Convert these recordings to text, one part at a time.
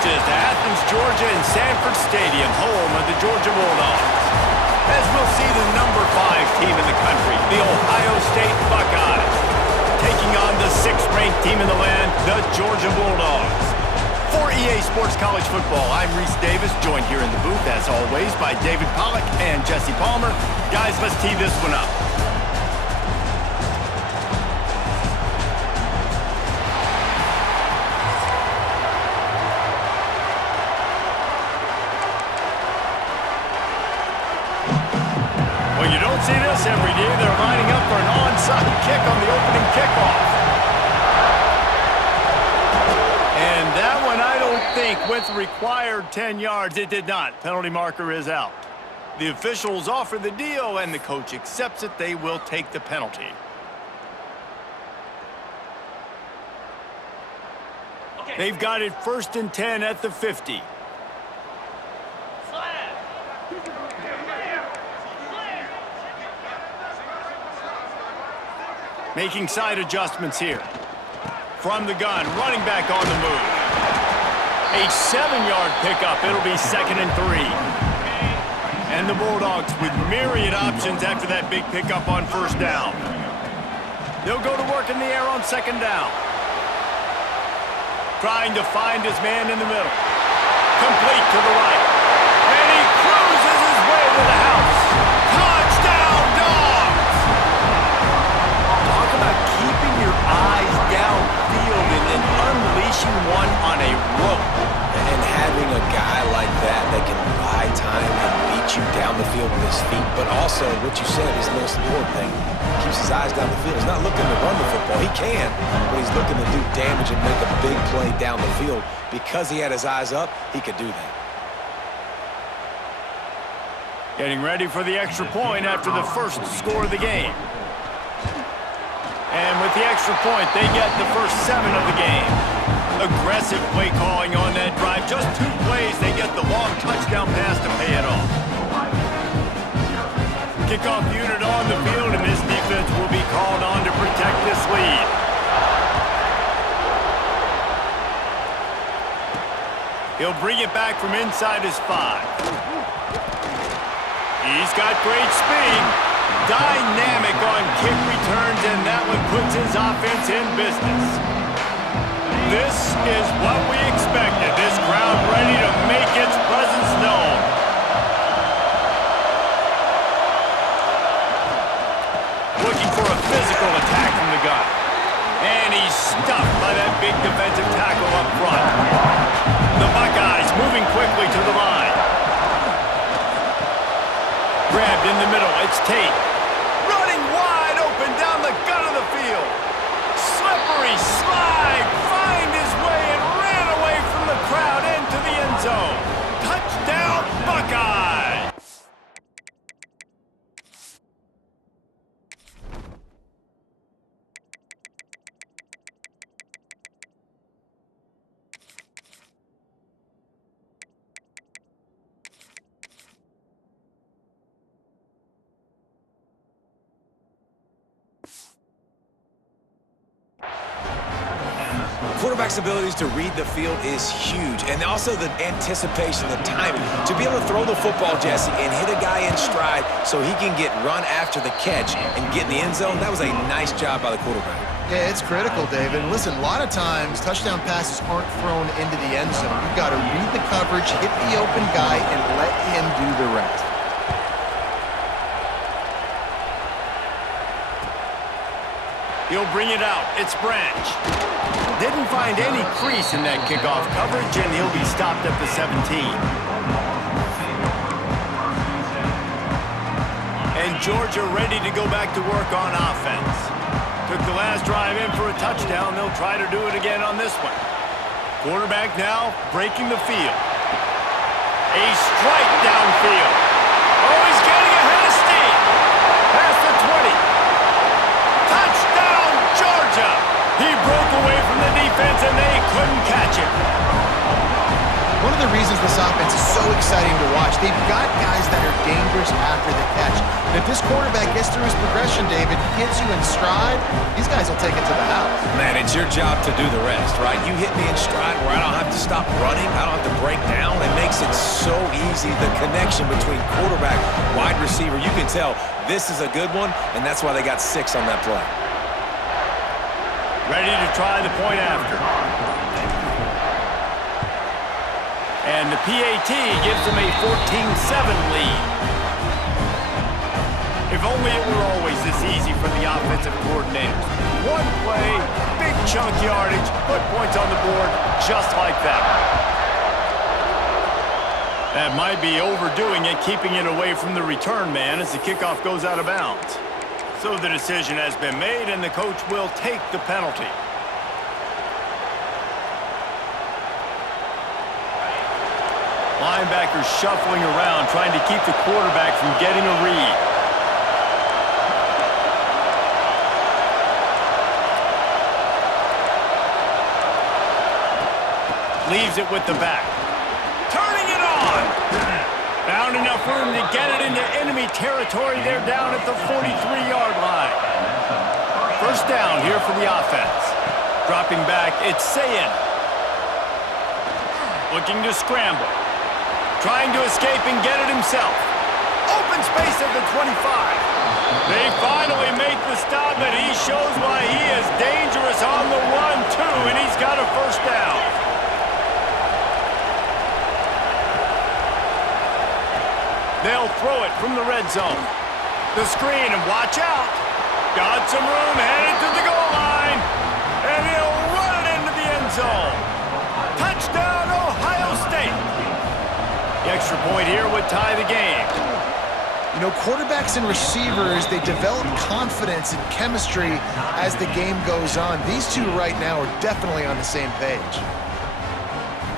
pitches to Athens, Georgia and Sanford Stadium, home of the Georgia Bulldogs. As we'll see the number 5 team in the country, the Ohio State Buckeyes, taking on the 6th-ranked team in the land, the Georgia Bulldogs. For EA Sports College Football, I'm Reese Davis, joined here in the booth, as always, by David Pollack and Jesse Palmer. Guys, let's tee this one up. Well, you don't see this every day. They're lining up for an onside kick on the opening kickoff. And that one, I don't think, went the required 10 yards. It did not. Penalty marker is out. The officials offer the deal, and the coach accepts it. They will take the penalty. They've got it 1st and 10 at the 50. Making side adjustments here. From the gun, running back on the move. A 7-yard pickup. It'll be 2nd and 3. And the Bulldogs with myriad options after that big pickup on 1st down. They'll go to work in the air on 2nd down. Trying to find his man in the middle. Complete to the right. And he cruises his way to the house. Touchdown, Dogs! Talk about keeping your eyes downfield and then unleashing one on a rope. And having a guy like that can buy time and beat you down the field with his feet, but also what you said is the most important thing. Keeps his eyes down the field. He's not looking to run the football. He can, but he's looking to do damage and make a big play down the field. Because he had his eyes up, he could do that. Getting ready for the extra point after the first score of the game. And with the extra point, they get the first 7 of the game. Aggressive play calling on that drive. Just 2 plays, they get the long touchdown pass to pay it off. Kickoff unit on the field, and this defense will be called on to protect this lead. He'll bring it back from inside his 5. He's got great speed. Dynamic on kick returns, and that one puts his offense in business. This is what we expected. This crowd ready to make its presence known. Looking for a physical attack from the gun. And he's stuffed by that big defensive tackle up front. The Buckeyes moving quickly to the line. Grabbed in the middle. It's Tate. Running wide open down the gut of the field. Slippery slide. Find his way and ran away from the crowd into the end zone. Touchdown, Buckeyes! Quarterback's abilities to read the field is huge, and also the anticipation, the timing. To be able to throw the football, Jesse, and hit a guy in stride so he can get run after the catch and get in the end zone, that was a nice job by the quarterback. Yeah, it's critical, David. Listen, a lot of times, touchdown passes aren't thrown into the end zone. You've got to read the coverage, hit the open guy, and let him do the rest. He'll bring it out. It's Branch. Didn't find any crease in that kickoff coverage, and he'll be stopped at the 17. And Georgia ready to go back to work on offense. Took the last drive in for a touchdown. They'll try to do it again on this one. Quarterback now breaking the field. A strike downfield. Oh, he's getting ahead of steam. Past the 20. Touchdown, Georgia! He broke away from the defense, and they couldn't catch him. One of of the reasons this offense is so exciting to watch. They've got guys that are dangerous after the catch. And if this quarterback gets through his progression, David, hits you in stride, these guys will take it to the house. Man, it's your job to do the rest, right? You hit me in stride where I don't have to stop running. I don't have to break down. It makes it so easy. The connection between quarterback, wide receiver, you can tell this is a good one, and that's why they got 6 on that play. Ready to try the point after. And the PAT gives them a 14-7 lead. If only it were always this easy for the offensive coordinators. One play, big chunk yardage, put points on the board just like that. That might be overdoing it, keeping it away from the return man as the kickoff goes out of bounds. So the decision has been made, and the coach will take the penalty. Linebackers shuffling around, trying to keep the quarterback from getting a read. Leaves it with the back. Turning it on! Found enough room to get it into enemy territory. They're down at the 43-yard line. First down here for the offense. Dropping back, it's Sayin. Looking to scramble. Trying to escape and get it himself. Open space at the 25. They finally make the stop, and he shows why he is dangerous on the run, too, and he's got a first down. They'll throw it from the red zone. The screen, and watch out. Got some room, headed to the goal line. And he'll run it into the end zone. Touchdown, Ohio State. The extra point here would tie the game. You know, quarterbacks and receivers, they develop confidence and chemistry as the game goes on. These two right now are definitely on the same page.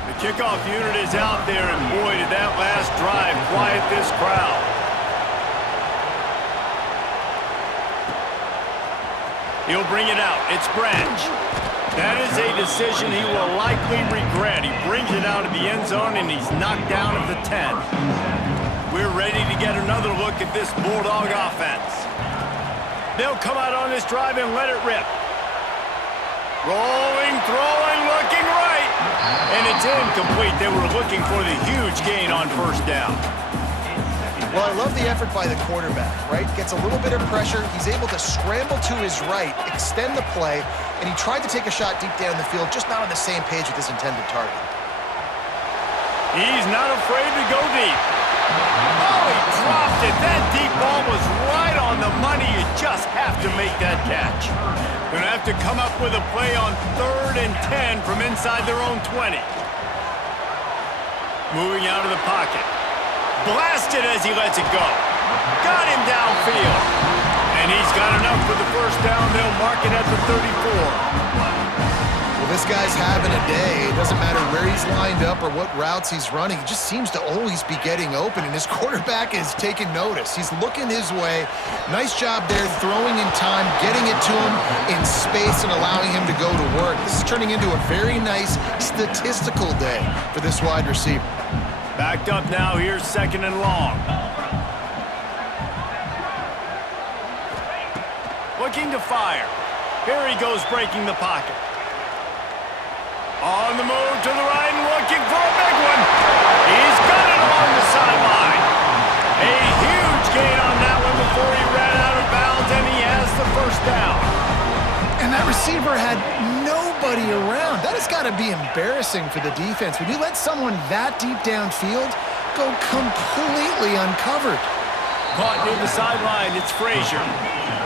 The kickoff unit is out there, and boy, did that last drive quiet this crowd. He'll bring it out. It's Branch. That is a decision he will likely regret. He brings it out of the end zone, and he's knocked down at the 10. We're ready to get another look at this Bulldog offense. They'll come out on this drive and let it rip. Rolling, throwing, looking right. And it's incomplete. They were looking for the huge gain on first down. Well, I love the effort by the quarterback, right? Gets a little bit of pressure. He's able to scramble to his right, extend the play, and he tried to take a shot deep down the field, just not on the same page with his intended target. He's not afraid to go deep. Oh, he dropped it. That deep ball was right on the money. You just have to make that catch. Gonna have to come up with a play on 3rd and 10 from inside their own 20. Moving out of the pocket. Blasted as he lets it go. Got him downfield. And he's got enough for the first down. They'll mark it at the 34. Well, this guy's having a day. It doesn't matter where he's lined up or what routes he's running. He just seems to always be getting open, and his quarterback is taking notice. He's looking his way. Nice job there, throwing in time, getting it to him in space and allowing him to go to work. This is turning into a very nice statistical day for this wide receiver. Backed up now, here's 2nd and long. Looking to fire. Here he goes, breaking the pocket. On the move to the right and looking for a big one. He's got it along the sideline. A huge gain on that one before he ran out of bounds, and he has the first down. And that receiver had nobody around. That has got to be embarrassing for the defense. When you let someone that deep downfield go completely uncovered. Caught near the sideline, it's Frazier.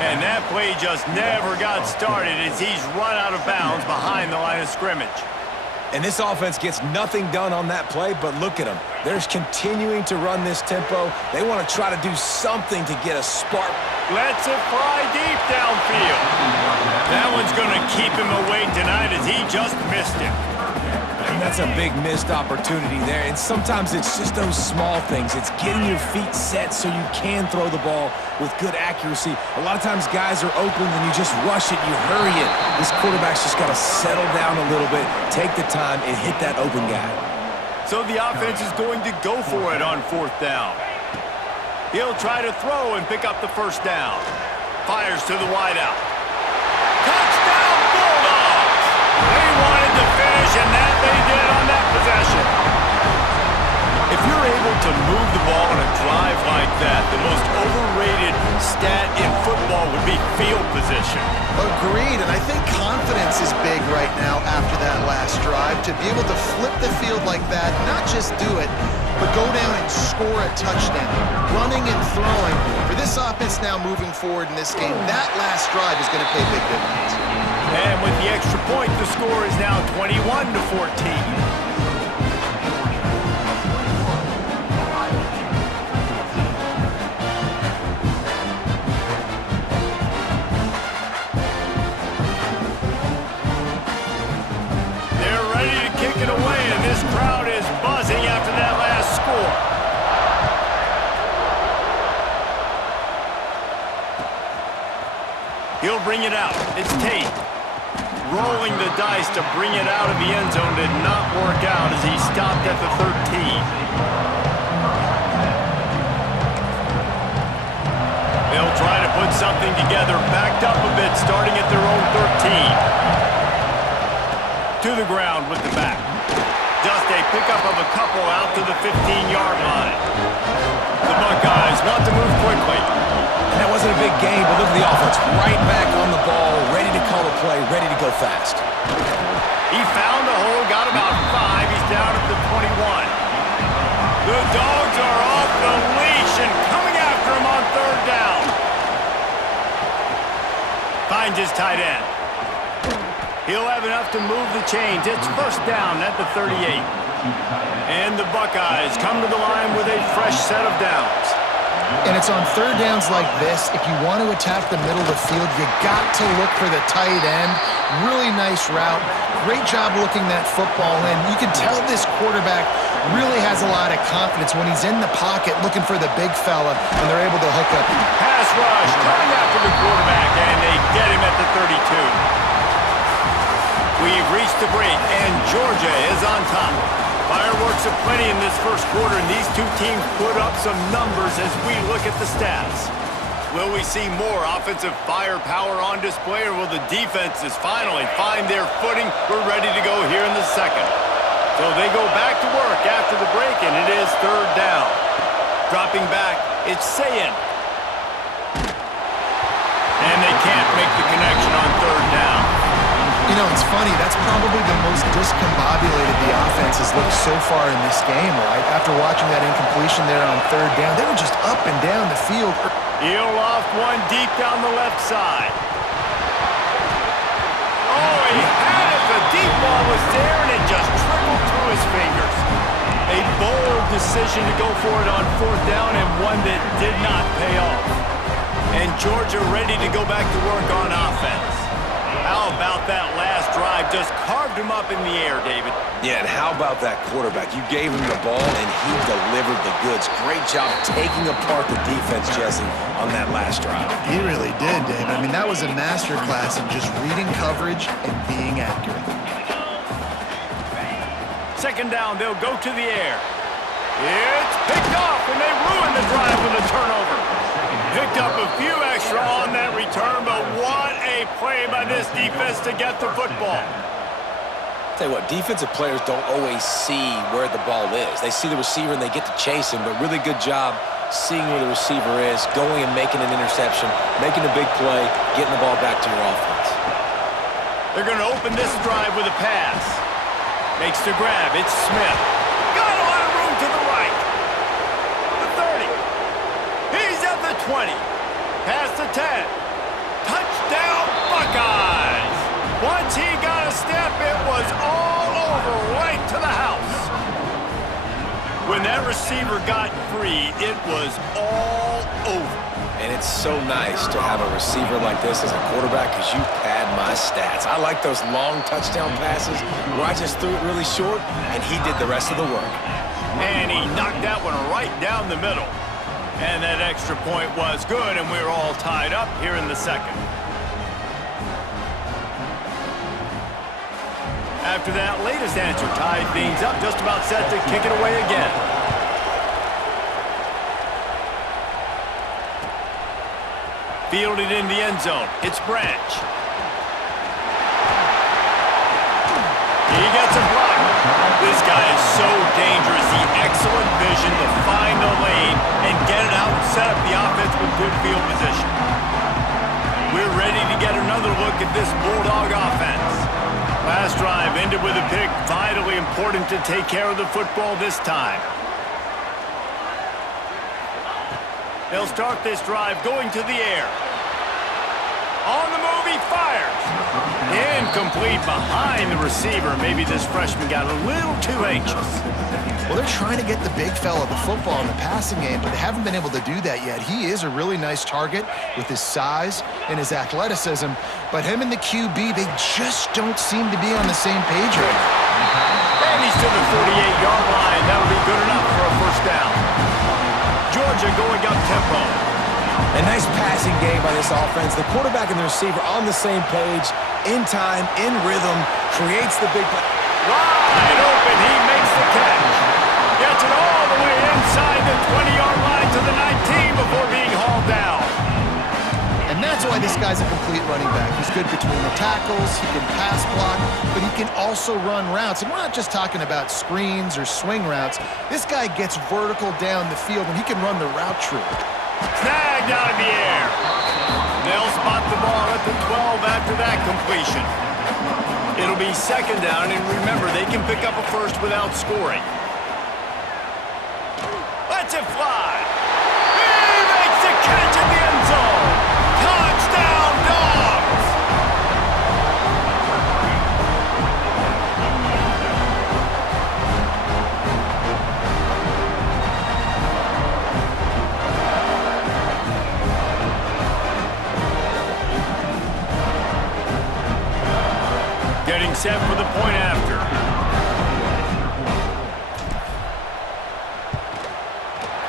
And that play just never got started as he's run out of bounds behind the line of scrimmage. And this offense gets nothing done on that play, but look at them. They're continuing to run this tempo. They want to try to do something to get a spark. Lets it fly deep downfield. That one's going to keep him awake tonight as he just missed it. And that's a big missed opportunity there. And sometimes it's just those small things. It's getting your feet set so you can throw the ball with good accuracy. A lot of times guys are open and you just rush it, you hurry it. This quarterback's just got to settle down a little bit, take the time, and hit that open guy. So the offense is going to go for it on 4th down. He'll try to throw and pick up the 1st down. Fires to the wideout. Touchdown, Bulldogs! They wanted to finish, and that they did on that possession. If you're able to move the ball on a drive like that, the most overrated stat in football would be field position. Agreed, and I think confidence is big right now after that last drive. To be able to flip the field like that, not just do it, but go down and score a touchdown. Running and throwing. For this offense now moving forward in this game, that last drive is going to pay big dividends. And with the extra point, the score is now 21-14. Away, and this crowd is buzzing after that last score. He'll bring it out. It's Tate. Rolling the dice to bring it out of the end zone did not work out as he stopped at the 13. They'll try to put something together, backed up a bit, starting at their own 13. To the ground with the back. Just a pickup of a couple out to the 15-yard line. The Buckeyes want to move quickly. And that wasn't a big gain, but look at the offense. Right back on the ball, ready to call a play, ready to go fast. He found a hole, got about 5. He's down at the 21. The Dogs are off the leash and coming after him on 3rd down. Finds his tight end. He'll have enough to move the chains. It's 1st down at the 38. And the Buckeyes come to the line with a fresh set of downs. And it's on 3rd downs like this. If you want to attack the middle of the field, you got to look for the tight end. Really nice route. Great job looking that football in. You can tell this quarterback really has a lot of confidence when he's in the pocket looking for the big fella, and they're able to hook up. Pass rush coming after the quarterback, and they get him at the 32. We've reached the break, and Georgia is on top. Fireworks aplenty in this 1st quarter, and these two teams put up some numbers as we look at the stats. Will we see more offensive firepower on display, or will the defenses finally find their footing? We're ready to go here in the 2nd. So they go back to work after the break, and it is 3rd down. Dropping back, it's Sayin. And they can't make the connection on 3rd down. You know, it's funny. That's probably the most discombobulated the offense has looked so far in this game, right? After watching that incompletion there on 3rd down, they were just up and down the field. He'll loft one deep down the left side. Oh, he had it. The deep ball was there, and it just trickled through his fingers. A bold decision to go for it on 4th down, and one that did not pay off. And Georgia ready to go back to work on offense. How about that last drive? Just carved him up in the air, David. Yeah, and how about that quarterback? You gave him the ball, and he delivered the goods. Great job taking apart the defense, Jesse, on that last drive. He really did, Dave. I mean, that was a masterclass in just reading coverage and being accurate. 2nd down, they'll go to the air. It's picked off, and they ruin the drive with a turnover. Picked up a few extra on that return, but what a play by this defense to get the football. Tell you what, defensive players don't always see where the ball is. They see the receiver and they get to chase him, but really good job seeing where the receiver is, going and making an interception, making a big play, getting the ball back to your offense. They're going to open this drive with a pass. Makes the grab. It's Smith. Got a lot of room to the right. The 30. He's at the 20. Past the 10. Touchdown, Buckeyes. Once he got a step, it was all over, right to the house. When that receiver got free, it was all over. And it's so nice to have a receiver like this as a quarterback because you pad my stats. I like those long touchdown passes where I just threw it really short, and he did the rest of the work. And he knocked that one right down the middle. And that extra point was good, and we're all tied up here in the 2nd. After that latest answer tied things up, just about set to kick it away again. Fielded in the end zone. It's Branch. He gets a block. This guy is so dangerous. The excellent vision to find the lane and get it out and set up the offense with good field position. We're ready to get another look at this Bulldog offense. Last drive ended with a pick. Vitally important to take care of the football this time. They'll start this drive going to the air. On the move, he fires. Incomplete behind the receiver. Maybe this freshman got a little too anxious. Well, they're trying to get the big fella the football in the passing game, but they haven't been able to do that yet. He is a really nice target with his size and his athleticism, but him and the QB, they just don't seem to be on the same page right now. And he's to the 48-yard line. That'll be good enough for a first down. Georgia going up tempo. A nice passing game by this offense. The quarterback and the receiver on the same page, in time, in rhythm, creates the big play. Wide open, he makes the catch. Gets it all the way inside the 20-yard line to the 19 before being hauled down. And that's why this guy's a complete running back. He's good between the tackles, he can pass block, but he can also run routes. And we're not just talking about screens or swing routes. This guy gets vertical down the field, and he can run the route tree. Snagged out of the air. They'll spot the ball at the 12 after that completion. It'll be second down, and remember, they can pick up a first without scoring. Lets it fly. He makes the catch in the end zone. Touchdown, Dogs! Getting set for the point after.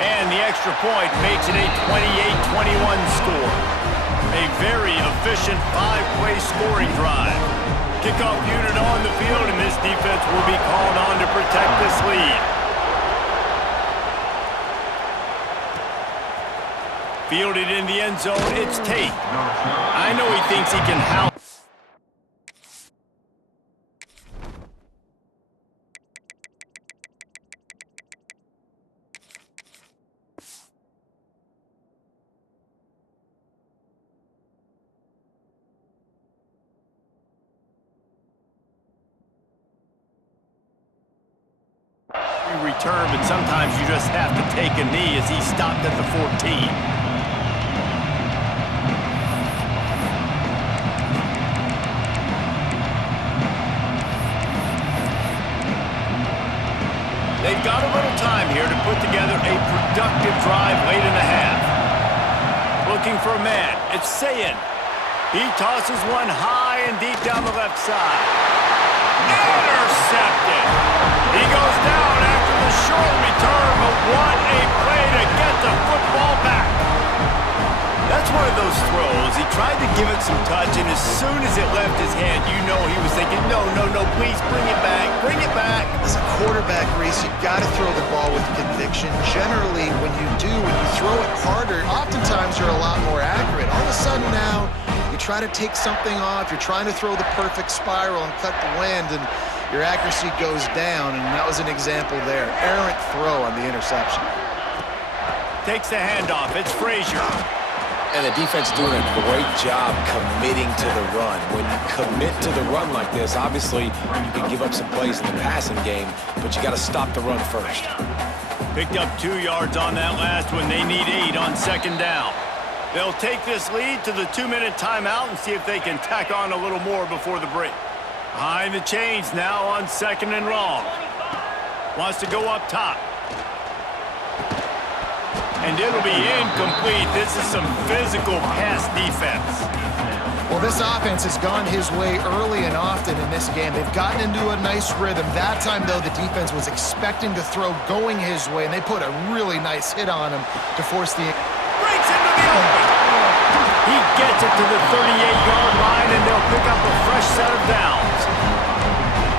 And the extra point makes it a 28-21 score. A very efficient five-play scoring drive. Kickoff unit on the field, and this defense will be called on to protect this lead. Fielded in the end zone, it's Tate. I know he thinks he can house. Return, but sometimes you just have to take a knee as he stopped at the 14. They've got a little time here to put together a productive drive late in the half. Looking for a man, it's Sayin. He tosses one high and deep down the left side. Intercepted. He goes down after the short return, but what a play to get the football back. That's one of those throws. He tried to give it some touch, and as soon as it left his hand, you know he was thinking, no, please bring it back, bring it back. As a quarterback race, you've got to throw the ball with conviction. Generally, when you throw it harder, oftentimes you're a lot more accurate. All of a sudden now, you try to take something off, you're trying to throw the perfect spiral and cut the wind, and your accuracy goes down, and that was an example there. Errant throw on the interception. Takes the handoff. It's Frazier. And the defense doing a great job committing to the run. When you commit to the run like this, obviously you can give up some plays in the passing game, but you got to stop the run first. Picked up 2 yards on that last one. They need 8 on second down. They'll take this lead to the 2-minute timeout and see if they can tack on a little more before the break. Behind the chains now on second and long. Wants to go up top. And it'll be incomplete. This is some physical pass defense. Well, this offense has gone his way early and often in this game. They've gotten into a nice rhythm. That time, though, the defense was expecting to throw going his way, and they put a really nice hit on him to force the... Breaks into the open. He gets it to the 38-yard line, and they'll pick up a fresh set of downs.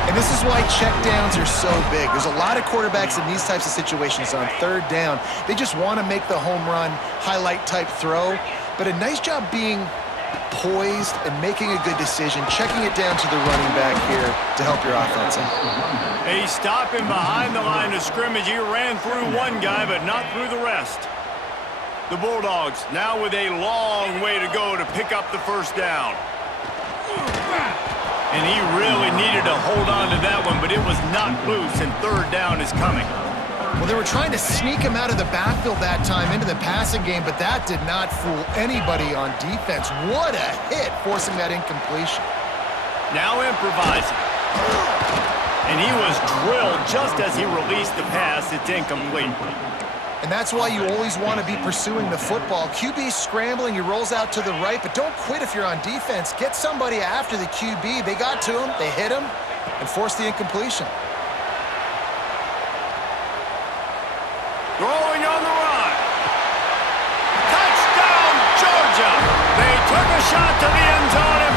And this is why checkdowns are so big. There's a lot of quarterbacks in these types of situations on third down. They just want to make the home run, highlight-type throw. But a nice job being poised and making a good decision, checking it down to the running back here to help your offense out. He's stopping behind the line of scrimmage. He ran through one guy, but not through the rest. The Bulldogs now with a long way to go to pick up the first down. And he really needed to hold on to that one, but it was not loose, and third down is coming. Well, they were trying to sneak him out of the backfield that time into the passing game, but that did not fool anybody on defense. What a hit, forcing that incompletion. Now improvising. And he was drilled just as he released the pass. It's incomplete. And that's why you always want to be pursuing the football. QB scrambling, he rolls out to the right, but don't quit if you're on defense. Get somebody after the QB. They got to him, they hit him, and forced the incompletion. Throwing on the run. Touchdown, Georgia. They took a shot to the end zone